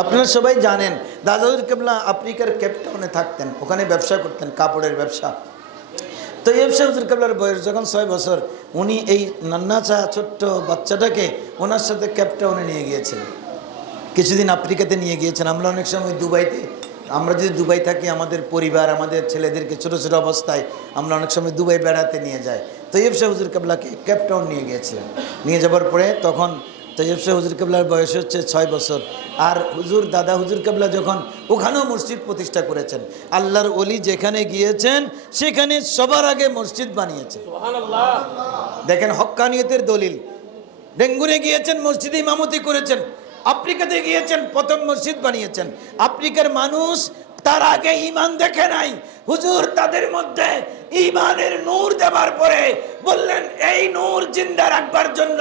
আপনারা সবাই জানেন দাদাউর কেবলা আফ্রিকার কেপটাউনে থাকতেন, ওখানে ব্যবসা করতেন, কাপড়ের ব্যবসা। তো ইবসা হুজুর কেবলার বয়স যখন ছয় বছর, উনি এই নান্নাচা ছোট্ট বাচ্চাটাকে ওনার সাথে কেপটাউনে নিয়ে গিয়েছিলেন কিছুদিন আফ্রিকাতে নিয়ে গিয়েছেন। আমরা অনেক সময় দুবাইতে, আমরা যদি দুবাই থাকি, আমাদের পরিবার, আমাদের ছেলেদেরকে ছোট ছোট অবস্থায় আমরা অনেক সময় দুবাই বেড়াতে নিয়ে যাই। তৈয়ব শাহ হুজুর কেবলাকে কেপটাউন নিয়ে গিয়েছিলেন। নিয়ে যাবার পরে তখন তৈয়ব শাহ হুজুর কেবলার বয়স হচ্ছে ছয় বছর। আর হুজুর দাদা হুজুর কেবলা যখন ওখানেও মসজিদ প্রতিষ্ঠা করেছেন আল্লাহর অলি যেখানে গিয়েছেন সেখানে সবার আগে মসজিদ বানিয়েছেন। দেখেন হক্কানিয়তের দলিল। ডেঙ্গুরে গিয়েছেন মসজিদে ইমামতি করেছেন আফ্রিকাতে গিয়েছেন প্রথম মসজিদ বানিয়েছেন। আফ্রিকার মানুষ তার আগে ইমান দেখে নাই। হুজুর তাদের মধ্যে ইমানের নূর দেবার পরে বললেন এই নূর জিন্দা রাখবার জন্য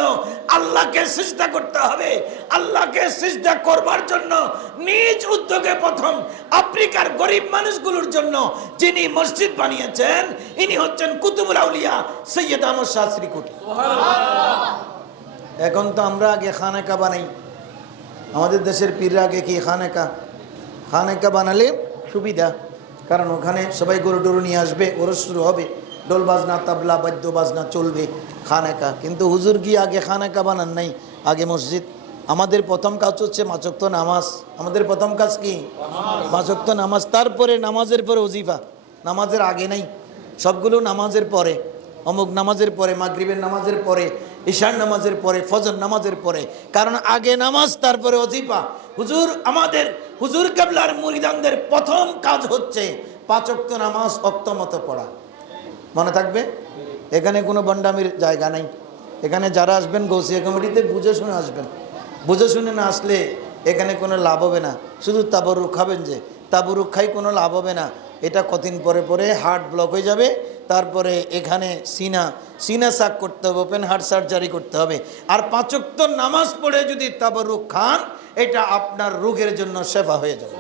আল্লাহকে সিজদা করতে হবে। আল্লাহকে সিজদা করবার জন্য নিজ উদ্যোগে প্রথম আফ্রিকার গরিব মানুষগুলোর জন্য যিনি মসজিদ বানিয়েছেন ইনি হচ্ছেন কুতুবুল আউলিয়া সৈয়দ আহমদ শাহ শ্রীকুটি। এখন তো আমরা আগে খানেকা বানাই। আমাদের দেশের পীররা আগে কি খানেকা? খানেকা বানালে সুবিধা। কারণ ওখানে সবাই গরু টরু নিয়ে আসবে, ওরস শুরু হবে। ডোল বাজনা, তাবলা, বাদ্য বাজনা চলবে খানেকা। কিন্তু হুজুর কি আগে খানেকা বানান নাই? আগে মসজিদ? আমাদের প্রথম কাজ হচ্ছে মাচক্ত নামাজ। আমাদের প্রথম কাজ কি? মাচক্ত নামাজ। তারপরে নামাজের পরে ওজিফা। নামাজের আগে নাই। সবগুলো নামাজের পরে। অমুক নামাজের পরে, মাগরিবের নামাজের পরে ঈশান নামাজের পরে, ফজর নামাজের পরে। কারণ আগে নামাজ, তারপরে অজিফা হুজুর, আমাদের হুজুর কেবলার মুরিদানদের প্রথম কাজ হচ্ছে পাঁচক্ত নামাজ অক্তমত পড়া। মনে থাকবে? এখানে কোনো বন্ডামির জায়গা নাই। এখানে যারা আসবেন, গৌসিয়া কমিটিতে বুঝে শুনে আসবেন। বুঝে শুনে না আসলে এখানে কোনো লাভ হবে না। শুধু তাবরুক খাবেন যে, তাবরুক খাই কোনো লাভ হবে না। এটা কদিন পরে পরে হার্ট ব্লক হয়ে যাবে। তারপরে এখানে সিনা সিনা সাক করতে হবে ওপেন হার্ট সার্জারি করতে হবে। আর পাঁচক্ত নামাজ পড়ে যদি তাবরুক খান এটা আপনার রোগের জন্য সেবা হয়ে যাবে।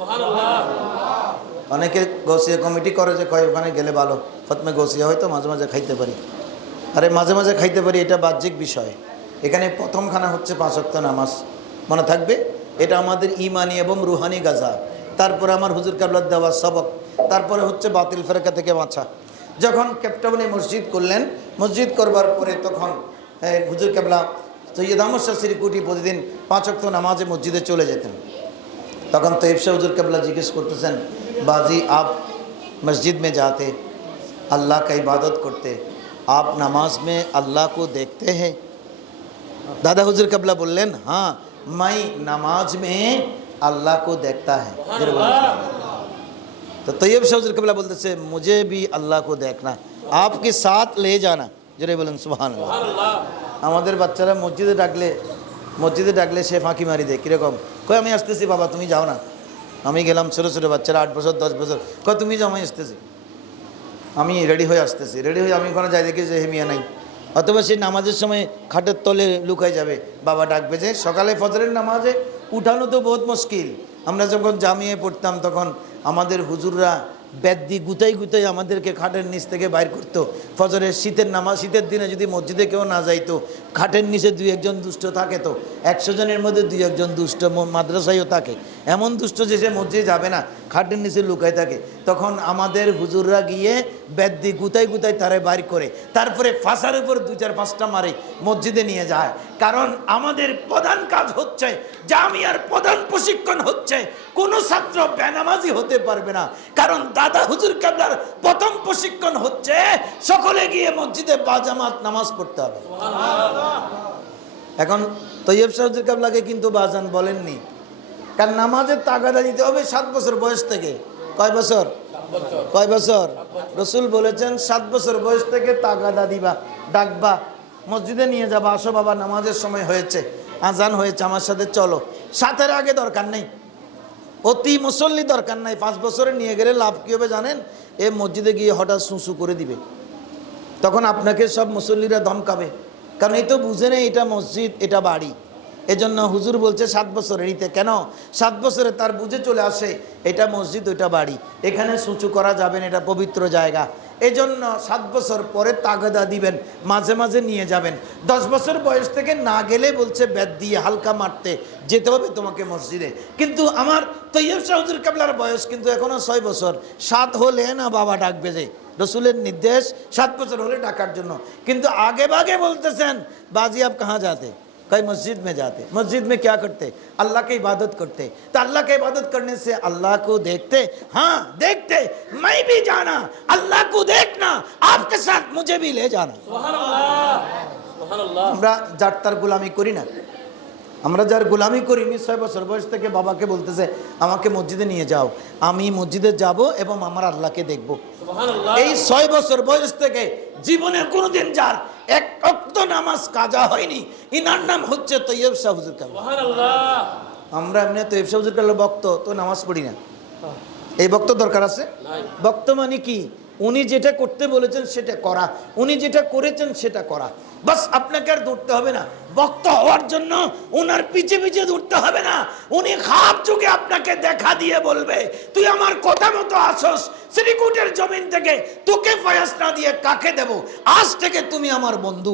অনেকে গৌসিয়া কমিটি করে যে কয় ওখানে গেলে ভালো। প্রথমে গৌসিয়া হয়তো মাঝে মাঝে খাইতে পারি। আরে মাঝে মাঝে খাইতে পারি এটা বাহ্যিক বিষয়। এখানে প্রথম খানা হচ্ছে পাঁচক্ত নামাজ। মনে থাকবে? এটা আমাদের ইমানি এবং রুহানি গাজা। তারপরে আমার হুজুর কাবলার দেওয়া সবক তারপরে হচ্ছে বাতিল ফেরকা থেকে বাঁচা যখন ক্যাপ্টাউনে মসজিদ করলেন মসজিদ করবার পরে তখন এ, হুজুর কেবলা সৈয়দ আহমদ শাহ সিরিকুটি প্রতিদিন পাঁচক্ত নামাজে মসজিদে চলে যেতেন তখন तो शाह हुजूर कबला जिज्ञेस করতেছেন बाजी आप मस्जिद में जाते अल्लाह का इबादत करते आप नमाज में अल्लाह को देखते हैं दादा हुजूर कबला बोलें हाँ मैं नमाज में अल्लाह को देखता है जरा बोलो। तो तैयब शाह हुजूर कबला बोलते से मुझे भी अल्लाह को देखना आपके साथ ले जाना जरे बोलें सुबहान अल्लाह আমাদের বাচ্চারা মসজিদে ডাকলে মসজিদে ডাকলে সে ফাঁকি মারি দেয় কীরকম কই আমি আসতেছি বাবা তুমি যাও না আমি গেলাম ছোটো ছোটো বাচ্চারা আট বছর দশ বছর কই তুমি যাও আমি আসতেছি আমি রেডি হয়ে আসতেছি রেডি হয়ে আমি ওখানে যাই দেখি যে হেমিয়া নাই অথবা সে নামাজের সময় খাটের তলে লুকাই যাবে বাবা ডাকবে যে সকালে ফজরের নামাজে উঠানো তো বহুত মুশকিল। আমরা যখন জামিয়ে পড়তাম, তখন আমাদের হুজুররা ব্যাদি গুতাই গুতাই আমাদেরকে খাটের নিচ থেকে বাইর করতো। ফজরের শীতের নামা শীতের দিনে যদি মসজিদে কেউ না যাইতো, খাটের নিচে দুই একজন দুষ্ট থাকে তো? একশো জনের মধ্যে দুই একজন দুষ্ট মাদ্রাসাইও থাকে। এমন দুষ্ট যে সে মসজিদে যাবে না খাটের নিচে লুকায় থাকে। তখন আমাদের হুজুররা গিয়ে ব্যাদি গুতাই গুতাই তারে বাইর করে তারপরে ফাঁসার উপর দু চার পাঁচটা মারে মসজিদে নিয়ে যায়। কারণ আমাদের প্রধান কাজ হচ্ছে জামিয়ার প্রধান প্রশিক্ষণ হচ্ছে কোনো ছাত্র বেনামাজি হতে পারবে না। কারণ দাদা হুজুর কাবলার প্রথম প্রশিক্ষণ হচ্ছে সকলে গিয়ে মসজিদে বাজামাত নামাজ পড়তে হবে। এখন তৈয়ব শাহুজুর কাবলাকে কিন্তু বাজান বলেননি। কারণ নামাজের তাগাদা দিতে হবে সাত বছর বয়স থেকে। কয় বছর? কয় বছর? রসুল বলেছেন, সাত বছর বয়স থেকে তাগাদা দিবা, ডাকবা, মসজিদে নিয়ে যাবা, আসো বাবা, নামাজের সময় হয়েছে, আজান হয়েছে, আমার সাথে চলো। সাতের আগে দরকার নেই। অতি মুসল্লি দরকার নাই, পাঁচ বছরে নিয়ে গেলে লাভ কী হবে জানেন? এ মসজিদে গিয়ে হঠাৎ সুসু করে দিবে। তখন আপনাকে সব মুসল্লিরা ধমকাবে। কারণ এই তো বুঝে নেই, এটা মসজিদ, এটা বাড়ি। এজন্য হুজুর বলছে, সাত বছরের নিতে কেন? সাত বছরে তার বুঝে চলে আসে, এটা মসজিদ, ওইটা বাড়ি। এখানে সূচু করা যাবেন এটা পবিত্র জায়গা। এজন্য সাত বছর পরে তাগাদা দিবেন, মাঝে মাঝে নিয়ে যাবেন। দশ বছর বয়স থেকে না গেলে বলছে ব্যাট দিয়ে হালকা মারতে যেতে হবে তোমাকে মসজিদে। কিন্তু আমার তৈয়ব শাহুদুর কাবলার বয়স কিন্তু এখনও ছয় বছর। সাত হলে না বাবা ডাকবে যে, রসুলের নির্দেশ, সাত বছর হলে ডাকার জন্য। কিন্তু আগে বাগে বলতেছেন, বাজি আপ কাহা যাতে? कई मस्जिद में जाते मस्जिद में क्या करते अल्लाह की इबादत करते तो अल्लाह की इबादत करने से अल्लाह को देखते हाँ देखते मैं भी जाना अल्लाह को देखना आपके साथ मुझे भी ले जाना আমরা যার তার গোলামি করি না আমরা যার গোলামি করি ছয় বছর বয়স থেকে বাবাকে বলতেছে আমাকে মসজিদে নিয়ে যাও আমি মসজিদে যাব এবং আমার আল্লাহকে দেখব এই ছয় বছর বয়স থেকে জীবনে কোনোদিন যার এক অক্ত নামাজ কাজা হয়নি। ইনার নাম হচ্ছে তৈয়ব শাহ হুজুর কাবলা আমরা এমনি তৈয়ব শাহ হুজুর কাবলা বক্ত তো নামাজ পড়ি না। এই বক্ত দরকার আছে? বক্ত মানে কি? উনি যেটা করতে বলেছেন সেটা করা। উনি যেটা করেছেন সেটা করা। বাস আপনাকে আর ধরতে হবে না। বক্ত হওয়ার জন্য ওনার পিছে পিছে ধরতে হবে না। উনি খাপ যুগে আপনাকে দেখা দিয়ে বলবে, তুই আমার কথা মতো আসস, শ্রীকুটের জমিন থেকে তোকে ফয়াস না দিয়ে কাকে দেব? আজ থেকে তুমি আমার বন্ধু।